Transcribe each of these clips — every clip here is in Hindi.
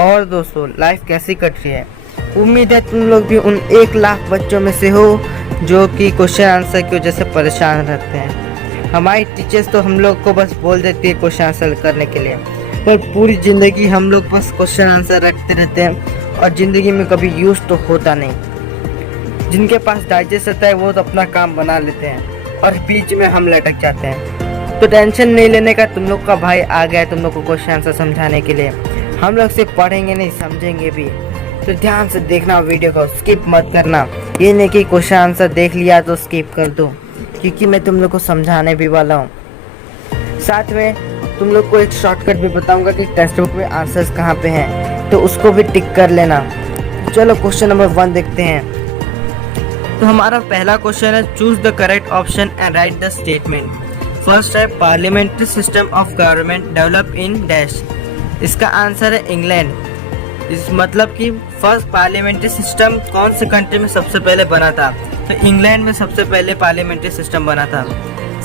और दोस्तों, लाइफ कैसी कट रही है? उम्मीद है तुम लोग भी उन 1 लाख बच्चों में से हो जो कि क्वेश्चन आंसर की वजह से परेशान रहते हैं। हमारी टीचर्स तो हम लोग को बस बोल देती है क्वेश्चन आंसर करने के लिए, पर पूरी ज़िंदगी हम लोग बस क्वेश्चन आंसर रखते रहते हैं और ज़िंदगी में कभी यूज़ तो होता नहीं। जिनके पास डाइजेस्ट होता है वो तो अपना काम बना लेते हैं और बीच में हम लटक जाते हैं। तो टेंशन नहीं लेने का, तुम लोग का भाई आ गया है तुम लोग को क्वेश्चन आंसर समझाने के लिए। हम लोग सिर्फ पढ़ेंगे नहीं, समझेंगे भी। तो ध्यान से देखना वीडियो को, स्किप मत करना। ये नहीं कि क्वेश्चन आंसर देख लिया तो स्किप कर दो, क्योंकि मैं तुम लोग को समझाने भी वाला हूँ। साथ में तुम लोग को एक शॉर्टकट भी बताऊंगा कि टेक्स्ट बुक में आंसर्स कहाँ पे हैं, तो उसको भी टिक कर लेना। चलो क्वेश्चन नंबर 1 देखते हैं। तो हमारा पहला क्वेश्चन है, choose the correct option and write the statement. First है, parliamentary system of government develop in dash. इसका आंसर है इंग्लैंड। इस मतलब कि फर्स्ट पार्लियामेंट्री सिस्टम कौन से कंट्री में सबसे पहले बना था? तो इंग्लैंड में सबसे पहले पार्लियामेंट्री सिस्टम बना था।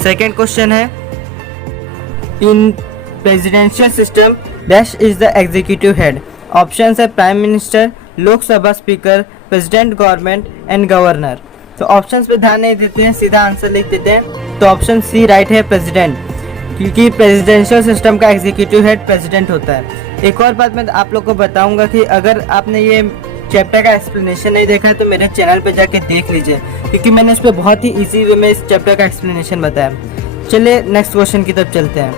सेकंड क्वेश्चन है, in presidential system dash is the executive head. Option है prime minister, Lok Sabha speaker, president government and governor. तो ऑप्शंस पे ध्यान नहीं देते हैं, सीधा आंसर लिख देते हैं। तो ऑप्शन सी राइट है, प्रेसिडेंट, क्योंकि प्रेसिडेंशियल सिस्टम का एग्जीक्यूटिव हेड प्रेसिडेंट होता है। एक और बात मैं आप लोग को बताऊंगा कि अगर आपने ये चैप्टर का एक्सप्लेनेशन नहीं देखा है तो मेरे चैनल पे जाके देख लीजिए, क्योंकि मैंने इस पर बहुत ही इजी वे में इस चैप्टर का एक्सप्लेनेशन बताया। चलिए नेक्स्ट क्वेश्चन की तरफ चलते हैं।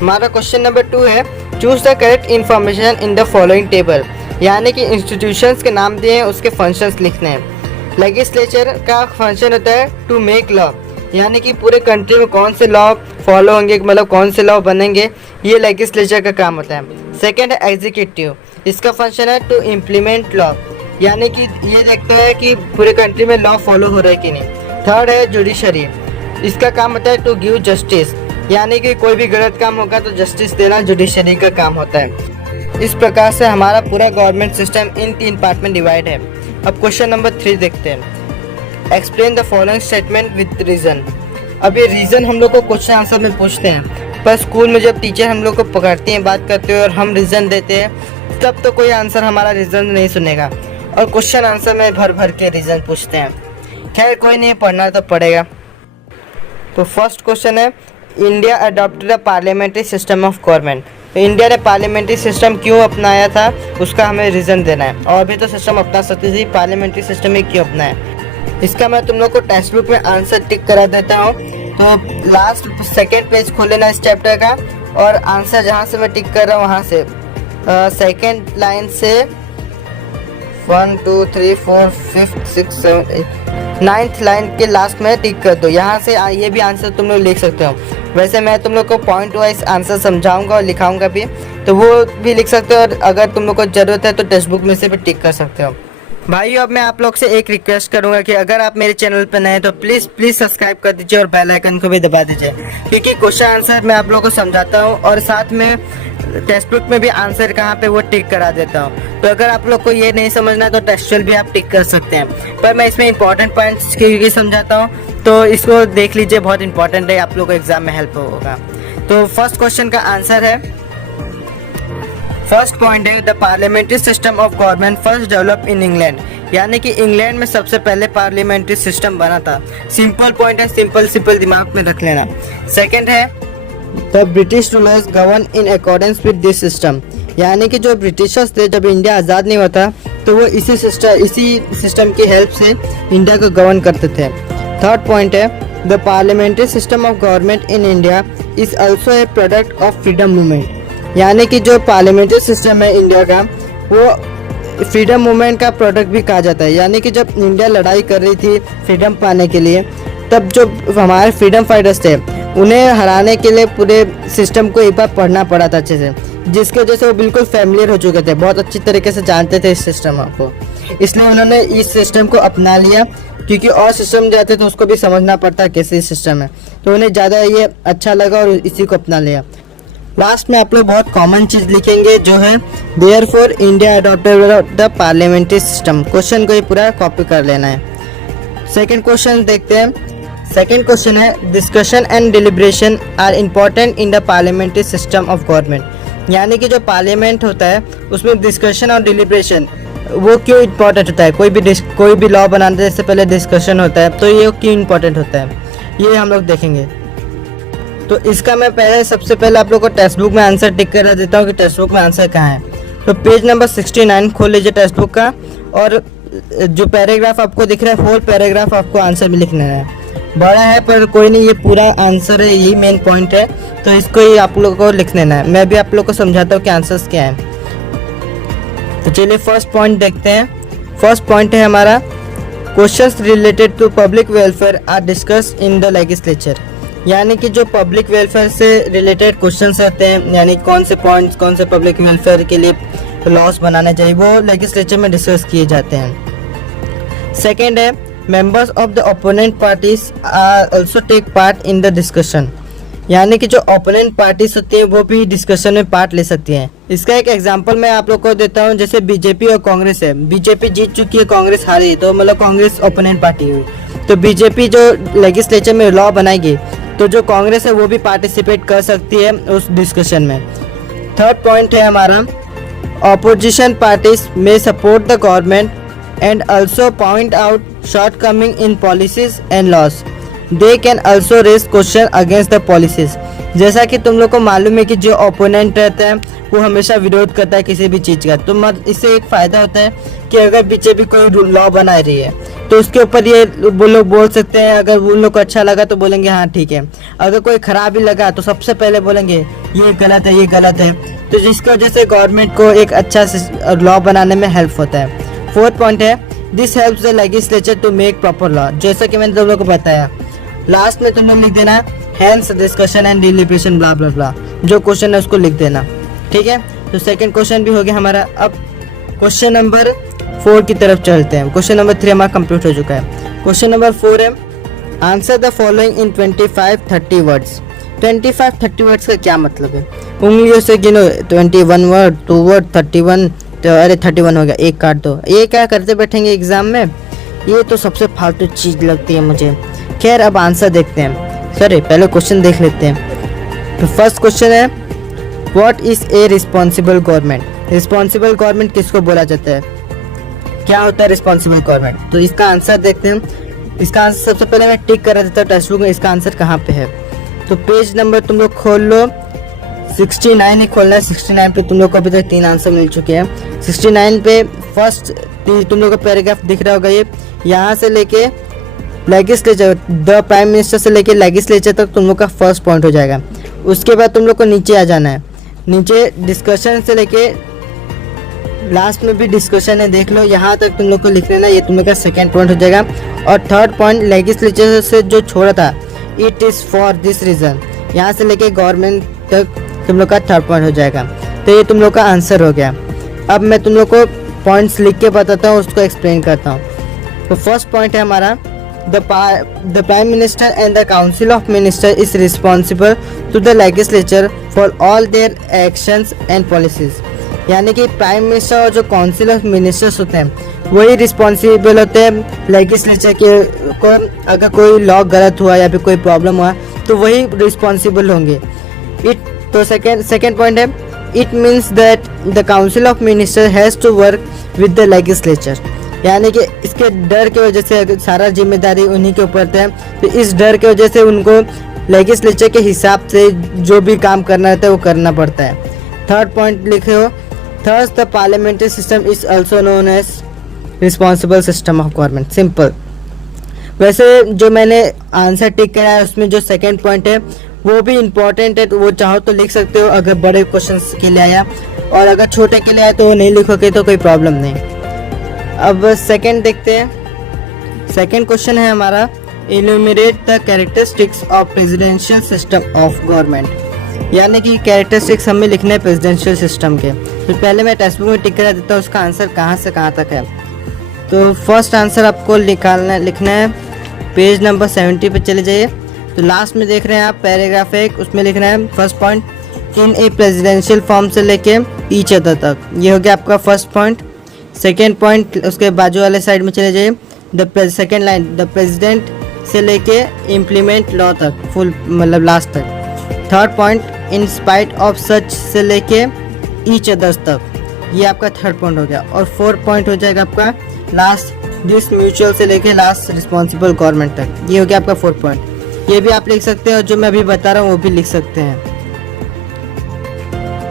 हमारा क्वेश्चन नंबर 2 है, choose the correct information in the following table. यानी कि इंस्टीट्यूशंस के नाम दिए हैं, उसके फंक्शंस लिखने हैं। लेजिस्लेचर का फंक्शन होता है टू मेक लॉ, यानी कि पूरे कंट्री में कौन से लॉ फॉलो होंगे, मतलब कौन से लॉ बनेंगे, ये लेजिस्लेचर का काम होता है। सेकंड है एग्जीक्यूटिव, इसका फंक्शन है टू इम्प्लीमेंट लॉ, यानी कि ये देखता है कि पूरे कंट्री में लॉ फॉलो हो रहा है कि नहीं। थर्ड है जुडिशरी, इसका काम होता है टू गिव जस्टिस, यानी कि कोई भी गलत काम होगा तो जस्टिस देना जुडिशरी का काम होता है। इस प्रकार से हमारा पूरा गवर्नमेंट सिस्टम इन 3 पार्ट में डिवाइड है। अब क्वेश्चन नंबर 3 देखते हैं। Explain the following statement with reason. अब ये रीजन हम लोग को क्वेश्चन आंसर में पूछते हैं, पर स्कूल में जब टीचर हम लोग को पकड़ती हैं, बात करते हैं और हम रीजन देते हैं, तब तो कोई आंसर हमारा रीजन नहीं सुनेगा, और क्वेश्चन आंसर में भर भर के रीजन पूछते हैं। खैर कोई नहीं, पढ़ना तो पड़ेगा। तो फर्स्ट क्वेश्चन है, India adopted the parliamentary system of government. तो इंडिया ने पार्लियामेंट्री सिस्टम क्यों अपनाया था, उसका हमें रीज़न देना है। और भी तो सिस्टम अपना सकती थी, पार्लियामेंट्री सिस्टम ही क्यों अपनाया, इसका मैं तुम लोग को टेक्स्ट बुक में आंसर टिक करा देता हूँ। तो लास्ट सेकेंड पेज खोल लेना इस चैप्टर का, और आंसर जहाँ से मैं टिक कर रहा हूँ वहाँ से सेकेंड लाइन से 1 2 3 4 5 6 7 8 9th लाइन के लास्ट में टिक कर दो। यहाँ से ये भी आंसर तुम लोग लिख सकते हो। वैसे मैं तुम लोग को पॉइंट वाइज आंसर समझाऊंगा और लिखाऊंगा भी, तो वो भी लिख सकते हो, और अगर तुम लोग को ज़रूरत है तो टेक्स्ट बुक में से भी टिक कर सकते हो। भाइयों, अब मैं आप लोग से एक रिक्वेस्ट करूंगा कि अगर आप मेरे चैनल पर नए हैं तो प्लीज़ सब्सक्राइब कर दीजिए और बेल आइकन को भी दबा दीजिए, क्योंकि क्वेश्चन आंसर मैं आप लोगों को समझाता हूं और साथ में टेक्स्ट बुक में भी आंसर कहाँ पे वो टिक करा देता हूं। तो अगर आप लोग को ये नहीं समझना तो टेक्सचुअल भी आप टिक कर सकते हैं, पर मैं इसमें इंपॉर्टेंट पॉइंट्स की समझाता हूँ, तो इसको देख लीजिए, बहुत इंपॉर्टेंट है, आप लोग को एग्जाम में हेल्प होगा। तो फर्स्ट क्वेश्चन का आंसर है, फर्स्ट पॉइंट है, the parliamentary system of government first develop in England, यानी कि इंग्लैंड में सबसे पहले पार्लियामेंट्री सिस्टम बना था। सिंपल पॉइंट है, सिंपल दिमाग में रख लेना। सेकंड है, the British rulers govern in accordance with this system, यानी कि जो ब्रिटिशर्स थे जब इंडिया आज़ाद नहीं हुआ था तो वो इसी सिस्टम की हेल्प से इंडिया को गवर्न करते थे। थर्ड पॉइंट है, the parliamentary system of government in India is also a product of freedom movement, यानी कि जो पार्लियामेंट्री सिस्टम है इंडिया का वो फ्रीडम मूवमेंट का प्रोडक्ट भी कहा जाता है। यानी कि जब इंडिया लड़ाई कर रही थी फ्रीडम पाने के लिए, तब जो हमारे फ्रीडम फाइटर्स थे उन्हें हराने के लिए पूरे सिस्टम को एक बार पढ़ना पड़ा था अच्छे से, जिसके वजह से वो बिल्कुल फैमिलियर हो चुके थे, बहुत अच्छी तरीके से जानते थे इस सिस्टम को, इसलिए उन्होंने इस सिस्टम को अपना लिया। क्योंकि और सिस्टम जाते तो उसको भी समझना पड़ता है कैसे सिस्टम है, तो उन्हें ज़्यादा ये अच्छा लगा और इसी को अपना लिया। लास्ट में आप लोग बहुत कॉमन चीज़ लिखेंगे जो है therefore India adopted the parliamentary system. Question को ये पूरा कॉपी कर लेना है। सेकंड क्वेश्चन देखते हैं। सेकंड क्वेश्चन है, discussion and deliberation are important in the parliamentary system of government. यानी कि जो पार्लियामेंट होता है उसमें डिस्कशन और डिलिब्रेशन वो क्यों इम्पोर्टेंट होता है। कोई भी लॉ बनाने से पहले डिस्कशन होता है, तो ये क्यों इम्पोर्टेंट होता है ये हम लोग देखेंगे। तो इसका मैं सबसे पहले आप लोग को टेक्स्ट बुक में आंसर टिक कर देता हूँ कि टेक्स्ट बुक में आंसर कहाँ है। तो पेज नंबर 69 खोल लीजिए टेक्स्ट बुक का, और जो पैराग्राफ आपको दिख रहा है 4 पैराग्राफ आपको आंसर में लिखना है। बड़ा है पर कोई नहीं, ये पूरा आंसर है, यही मेन पॉइंट है, तो इसको ही आप लोगों को लिख लेना है। मैं भी आप लोग को समझाता हूँ कि आंसर्स क्या है। तो चलिए फर्स्ट पॉइंट देखते हैं। फर्स्ट पॉइंट है हमारा, questions related to public welfare are discussed in the legislature. यानी कि जो पब्लिक वेलफेयर से रिलेटेड क्वेश्चंस रहते हैं, यानी कौन से पॉइंट्स कौन से पब्लिक वेलफेयर के लिए लॉस बनाने चाहिए, वो लेजिस्लेचर में डिस्कस किए जाते हैं। सेकेंड है, members of the opponent parties are also take part in the discussion. यानी कि जो ओपोनेंट पार्टीज होती हैं वो भी डिस्कशन में पार्ट ले सकती हैं। इसका एक एग्जांपल मैं आप लोग को देता हूँ, जैसे बीजेपी और कांग्रेस है। बीजेपी जीत चुकी है, कांग्रेस हारी, तो मतलब कांग्रेस ओपोनेंट पार्टी हुई। तो बीजेपी जो लेजिस्लेचर में लॉ बनाएगी तो जो कांग्रेस है वो भी पार्टिसिपेट कर सकती है उस डिस्कशन में। थर्ड पॉइंट है हमारा, opposition parties may support the government and also point out shortcoming in policies and laws. They can also raise question against the policies. जैसा कि तुम लोग को मालूम है कि जो ओपोनेंट रहता है वो हमेशा विरोध करता है किसी भी चीज़ का, तो इससे एक फ़ायदा होता है कि अगर बीजेपी कोई लॉ बना रही है तो उसके ऊपर ये वो लोग बोल सकते हैं। अगर वो लोग को अच्छा लगा तो बोलेंगे हाँ ठीक है, अगर कोई ख़राब ही लगा तो सबसे पहले बोलेंगे ये गलत है, ये गलत है। तो जिसकी वजह से गवर्नमेंट को एक अच्छा लॉ बनाने में हेल्प होता है। फोर्थ पॉइंट है, this helps the legislature to make proper law. जैसा कि मैंने तुम लोग को बताया, लास्ट में तुम लोग लिख देना हैंस डिस्कशन एंड डिलिब्रेशन ब्ला ब्ला ब्ला, जो क्वेश्चन है उसको लिख देना, ठीक है। तो सेकंड क्वेश्चन भी हो गया हमारा। अब क्वेश्चन नंबर 4 की तरफ चलते हैं। क्वेश्चन नंबर 3 हमारा कंप्लीट हो चुका है। क्वेश्चन नंबर 4 है, answer the following in 25-30 words. 25-30 words का क्या मतलब है? उंगलियों से गिनो, 21 वर्ड, 2 वर्ड, 31, तो अरे 31 हो गया, एक काट दो। ये क्या करते बैठेंगे एग्जाम में, ये तो सबसे फालतू चीज़ लगती है मुझे। खैर अब आंसर देखते हैं। सॉरी, पहले क्वेश्चन देख लेते हैं। तो फर्स्ट क्वेश्चन है, what is a responsible government. Responsible government किसको बोला जाता है, क्या होता है रिस्पॉन्सिबल गवर्नमेंट? तो इसका आंसर देखते हैं। इसका आंसर सबसे पहले मैं टिक कर देता हूँ टेक्स्ट बुक में, इसका आंसर कहाँ पे है। तो पेज नंबर तुम लोग खोल लो, 69 ही खोलना है। 69 पे तुम लोग को अभी तक 3 आंसर मिल चुके हैं। 69 पे फर्स्ट तुम लोग का पैराग्राफ दिख रहा होगा, ये यहाँ से लेके लेजिस्लेचर, द प्राइम मिनिस्टर से लेके लेजिस्लेचर तक तुम लोग का फर्स्ट पॉइंट हो जाएगा। उसके बाद तुम लोग को नीचे आ जाना है। नीचे डिस्कशन से लेके लास्ट में भी डिस्कशन है, देख लो, यहाँ तक तुम लोग को लिख लेना, ये तुम लोग का सेकेंड पॉइंट हो जाएगा। और थर्ड पॉइंट लेजिस्लेचर से जो छोड़ा था, it is for this reason, यहाँ से लेके गवर्नमेंट तक तुम लोग का थर्ड पॉइंट हो जाएगा। तो ये तुम लोग का आंसर हो गया। अब मैं तुम लोग को पॉइंट्स लिख के बताता हूँ, उसको एक्सप्लेन करता हूँ। तो फर्स्ट पॉइंट है हमारा, the prime minister and the council of minister is responsible to the legislature for all their actions and policies. यानी कि प्राइम मिनिस्टर और जो काउंसिल ऑफ मिनिस्टर्स होते हैं वही रिस्पॉन्सिबल होते हैं लेजिस्लेचर के को। अगर कोई लॉ गलत हुआ या फिर कोई प्रॉब्लम हुआ तो वही रिस्पॉन्सिबल होंगे। तो सेकेंड पॉइंट है, it means that the council of minister has to work with the legislature. यानी कि इसके डर की वजह से सारा जिम्मेदारी उन्हीं के ऊपर है, तो इस डर की वजह से उनको लेजिस्लेचर के हिसाब से जो भी काम करना रहता है वो करना पड़ता है। थर्ड पॉइंट लिखे हो, third the parliamentary system is also known as responsible system of government. Simple. वैसे जो मैंने आंसर टिक किया है उसमें जो सेकेंड पॉइंट है वो भी इम्पोर्टेंट है, तो वो चाहो तो लिख सकते हो अगर बड़े क्वेश्चंस के लिए आया, और अगर छोटे के लिए आया तो वो नहीं लिखोगे तो कोई प्रॉब्लम नहीं। अब सेकंड देखते हैं। सेकंड क्वेश्चन है हमारा, enumerate the characteristics of presidential system of government. यानी कि कैरेक्टरिस्टिक्स हमें लिखने हैं प्रेसिडेंशियल सिस्टम के। तो पहले मैं टेक्स्ट बुक में टिक करा देता हूँ उसका आंसर कहाँ से कहाँ तक है। तो फर्स्ट आंसर आपको लिखना है, पेज नंबर 70 पे चले जाइए। तो लास्ट में देख रहे हैं आप पैराग्राफ 1, उसमें लिखना है फर्स्ट पॉइंट, इन ए प्रेसिडेंशियल फॉर्म से लेके ईच अदर तक। ये हो गया आपका फर्स्ट पॉइंट। सेकेंड पॉइंट उसके बाजू वाले साइड में चले जाइए, the second line, the president से लेके इम्प्लीमेंट लॉ तक, फुल मतलब लास्ट तक। Third point, in spite of सच से लेके ईच अदर्स तक, ये आपका थर्ड पॉइंट हो गया। और फोर्थ पॉइंट हो जाएगा आपका लास्ट दिस म्यूचुअल से लेके लास्ट रिस्पॉन्सिबल गवर्नमेंट तक, ये हो गया आपका फोर्थ पॉइंट। ये भी आप लिख सकते हैं और जो मैं अभी बता रहा हूँ वो भी लिख सकते हैं।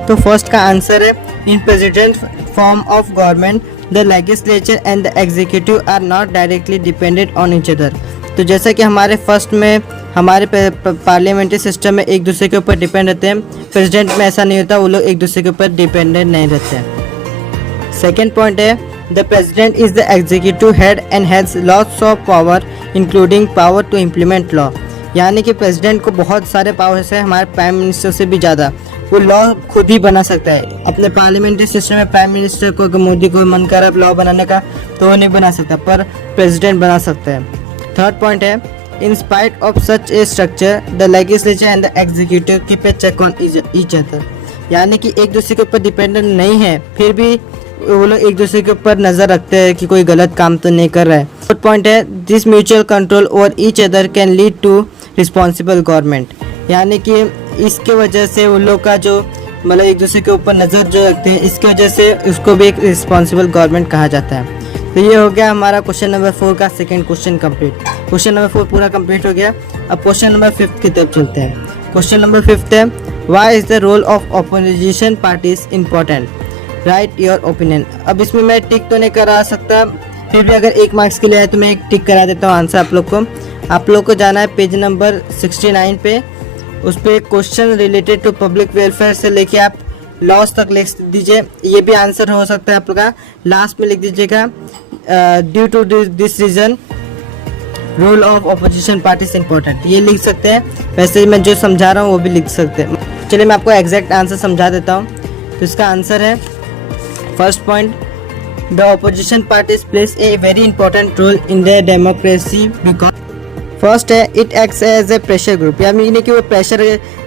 तो फर्स्ट का आंसर है in president form of government the legislature and the executive are not directly dependent on each other. तो जैसा कि हमारे फर्स्ट में हमारे पार्लियामेंट्री सिस्टम में एक दूसरे के ऊपर डिपेंड रहते हैं, प्रेसिडेंट में ऐसा नहीं होता, वो लोग एक दूसरे के ऊपर डिपेंडेंट नहीं रहते हैं। सेकेंड पॉइंट है the president is the executive head and has lots of power including power to implement law. यानी कि प्रेसिडेंट को बहुत सारे पावर्स है, हमारे प्राइम मिनिस्टर से भी ज़्यादा। वो लॉ खुद ही बना सकता है। अपने पार्लियामेंट्री सिस्टम में प्राइम मिनिस्टर को अगर मोदी को मन कर लॉ बनाने का तो वो नहीं बना सकता, पर प्रेसिडेंट बना सकता है। थर्ड पॉइंट है in spite of such a structure the legislature and the executive keep a check on each other. यानी कि एक दूसरे के ऊपर डिपेंडेंट नहीं है, फिर भी वो लोग एक दूसरे के ऊपर नज़र रखते हैं कि कोई गलत काम तो नहीं कर रहा है। फोर्थ पॉइंट है this mutual control over each other can lead to responsible government. यानी कि इसके वजह से उन लोग का जो मतलब एक दूसरे के ऊपर नज़र जो रखते हैं, इसके वजह से उसको भी एक रिस्पॉन्सिबल गवर्नमेंट कहा जाता है। तो ये हो गया हमारा क्वेश्चन नंबर 4 का second question complete. Question number 4 पूरा कंप्लीट हो गया। अब क्वेश्चन नंबर 5 की तरफ चलते हैं। क्वेश्चन नंबर 5 है why is the role of opposition parties important, write your opinion. अब इसमें मैं टिक तो नहीं करा सकता, फिर भी अगर 1 मार्क्स के लिए है तो मैं एक टिक करा देता हूँ आंसर आप लोग को। आप लोग को जाना है पेज नंबर 69 पे, उस पर question related to public welfare से लेके आप लॉस तक लिख दीजिए। ये भी आंसर हो सकता है आप लोग का। लास्ट में लिख दीजिएगा due to this reason role of opposition parties important, ये लिख सकते हैं। वैसे मैं जो समझा रहा हूँ वो भी लिख सकते हैं। चलिए मैं आपको एग्जैक्ट आंसर समझा देता हूँ। तो इसका आंसर है first point the opposition parties place a very important role in the democracy because first है it acts as a pressure group. यानी कि वो प्रेशर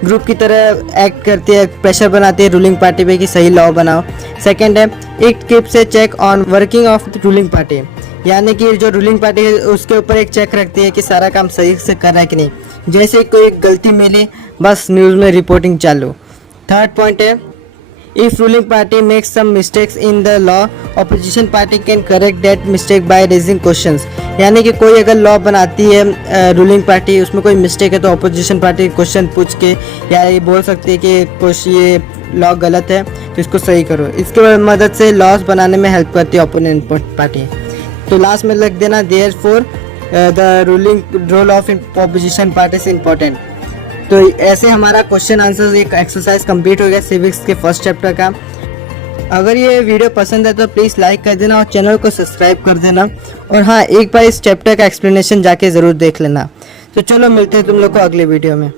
ग्रुप की तरह एक्ट करती है, प्रेशर बनाती है रूलिंग पार्टी पे कि सही लॉ बनाओ। सेकंड है it keeps a check on working of the ruling party. यानी कि जो रूलिंग पार्टी है उसके ऊपर एक चेक रखती है कि सारा काम सही से कर रहा है कि नहीं, जैसे कोई गलती मिली बस न्यूज़ में रिपोर्टिंग चालू। थर्ड पॉइंट है if ruling party makes some mistakes in the law opposition party can correct that mistake by raising questions। यानी कि कोई अगर लॉ बनाती है रूलिंग पार्टी, उसमें कोई मिस्टेक है तो ऑपोजिशन पार्टी क्वेश्चन पूछ के या ये बोल सकती है कि कुछ ये लॉ गलत है तो इसको सही करो। इसके मदद से लॉस बनाने में हेल्प करती है ओपोनेंट पार्टी। तो लास्ट में लिख देना therefore the ruling role of opposition party is important. तो ऐसे हमारा क्वेश्चन आंसर एक एक्सरसाइज कंप्लीट हो गया सिविक्स के फर्स्ट चैप्टर का। अगर ये वीडियो पसंद है तो प्लीज़ लाइक कर देना और चैनल को सब्सक्राइब कर देना। और हाँ, एक बार इस चैप्टर का एक्सप्लेनेशन जाके ज़रूर देख लेना। तो चलो मिलते हैं तुम लोग को अगले वीडियो में।